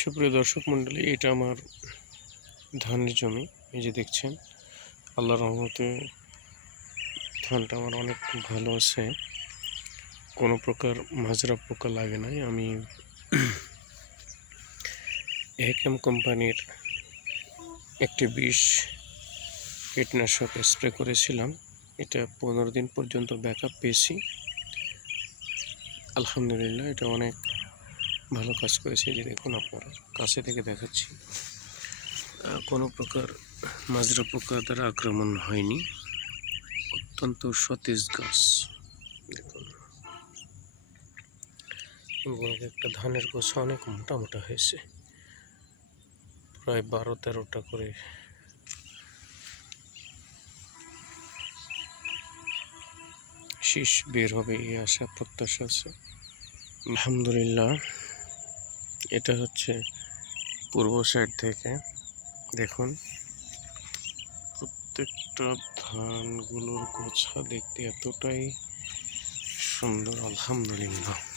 সুপ্রিয় দর্শক মণ্ডলী, এটা আমার ধানের জমি, এই যে দেখছেন, আল্লাহ রহমতে ধানটা আমার অনেক ভালো আছে। কোনো প্রকার মাজরা পোকা লাগে নাই। আমি একেম কোম্পানির একটি বিষ কীটনাশক স্প্রে করেছিলাম। এটা পনেরো দিন পর্যন্ত ব্যাকআপ পেয়েছি। আলহামদুলিল্লাহ, এটা অনেক ভালো কাজ করেছে যে দেখুন আপনারা, কাছে থেকে দেখাচ্ছি। কোনো প্রকার মাজরা পোকা দ্বারা আক্রমণ হয়নি। অত্যন্ত সতেজ গাছ। দেখুন। একটা ধানের গোছা অনেক মোটা মোটা হয়েছে। প্রায় বারো তেরোটা করে। শীষ বের হবে এই আশা, প্রত্যাশা আছে। আলহামদুলিল্লাহ। এটা হচ্ছে পূর্ব সাইড থেকে। দেখুন। প্রত্যেকটা ধানগুলোর গোছা দেখতে এতটাই সুন্দর আলহামদুলিল্লাহ।